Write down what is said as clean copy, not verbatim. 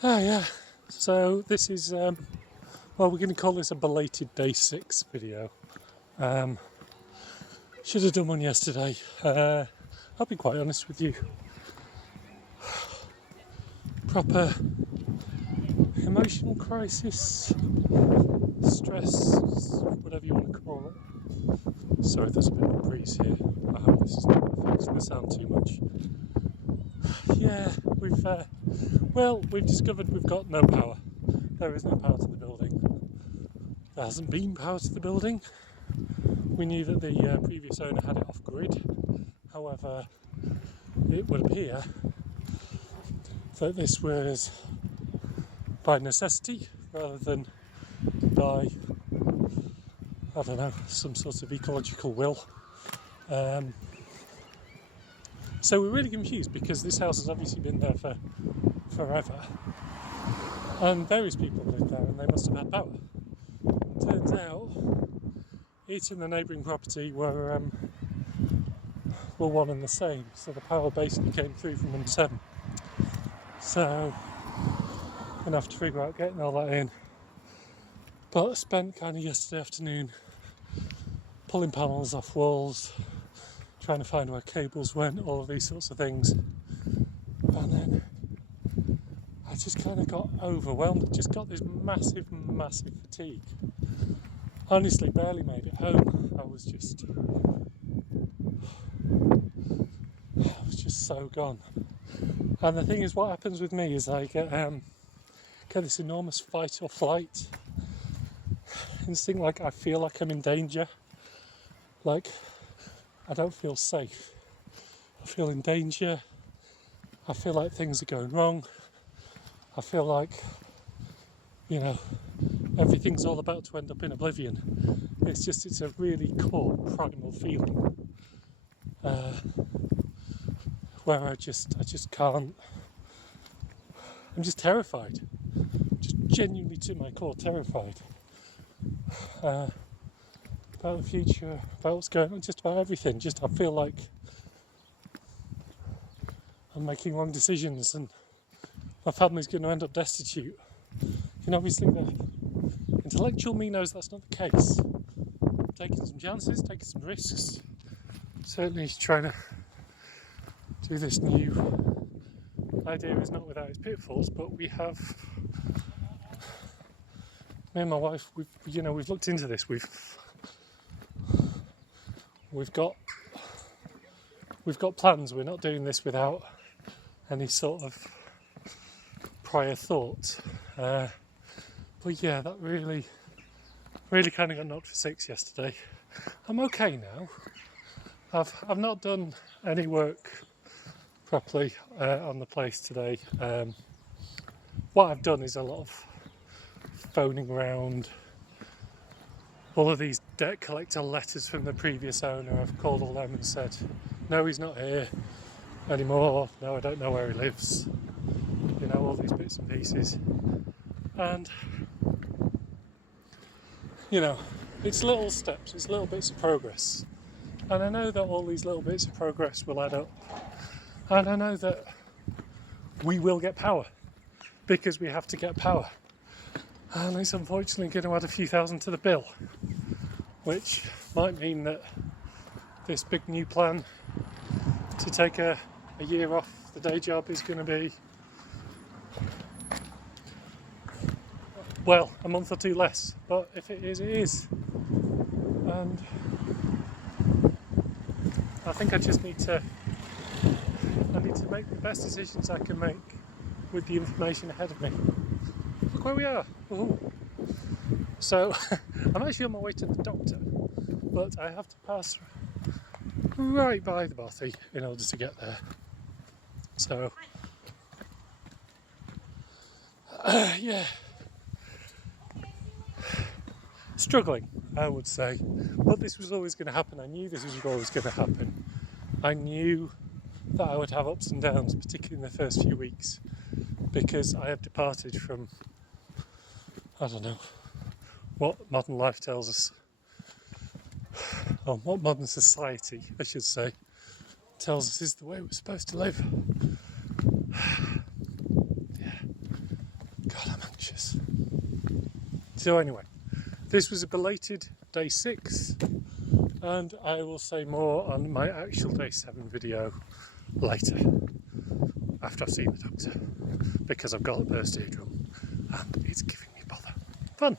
Ah, yeah. So this is, well, we're going to call this a belated day 6 video. Should have done one yesterday. I'll be quite honest with you. Proper emotional crisis, stress, whatever you want to call it. Sorry, there's a bit of a breeze here. I hope this is not affecting the sound too much. Yeah, we've discovered we've got no power. There is no power to the building. There hasn't been power to the building. We knew that the previous owner had it off grid. However, it would appear that this was by necessity rather than by, I don't know, some sort of ecological will. So we're really confused because this house has obviously been there for forever, and various people lived there and they must have had power. Turns out it and the neighbouring property were one and the same, so the power basically came through from them 7. So I'm gonna have to figure out getting all that in. But I spent kind of yesterday afternoon pulling panels off walls, trying to find where cables went, all of these sorts of things. And then I just kind of got overwhelmed, just got this massive fatigue. Honestly, barely made it home. I was just so gone. And the thing is, what happens with me is I get this enormous fight or flight instinct, like I feel like I'm in danger, like I don't feel safe. I feel in danger. I feel like things are going wrong. I feel like, everything's all about to end up in oblivion. It's a really core primal feeling where I just can't. I'm just terrified, just genuinely to my core terrified about the future, about what's going on, just about everything. Just I feel like I'm making wrong decisions and my family's going to end up destitute. Obviously the intellectual me knows that's not the case. I'm taking some chances, taking some risks. Certainly trying to do this new idea is not without its pitfalls, but me and my wife, we've looked into this. We've got plans. We're not doing this without any sort of prior thought. But yeah, that really kind of got knocked for 6 yesterday. I'm okay now. I've not done any work properly on the place today. What I've done is a lot of phoning around all of these debt collector letters from the previous owner. I've called all them and said, no, he's not here anymore. No, I don't know where he lives. All these bits and pieces. And, it's little steps, it's little bits of progress. And I know that all these little bits of progress will add up. And I know that we will get power because we have to get power. And it's unfortunately going to add a few thousand to the bill, which might mean that this big new plan to take a year off the day job is going to be, well, a month or 2 less. But if it is, it is. And I think I just need to make the best decisions I can make with the information ahead of me. Look where we are. Ooh. So I'm actually on my way to the doctor, but I have to pass right by the bothy in order to get there. So yeah, struggling, I would say. But this was always going to happen. I knew this was always going to happen. I knew that I would have ups and downs, particularly in the first few weeks, because I have departed from, I don't know, what modern life tells us, or what modern society, I should say, tells us is the way we're supposed to live. Yeah. vicious. So anyway, this was a belated day 6, and I will say more on my actual day 7 video later, after I've seen the doctor, because I've got a burst eardrum and it's giving me bother. Fun!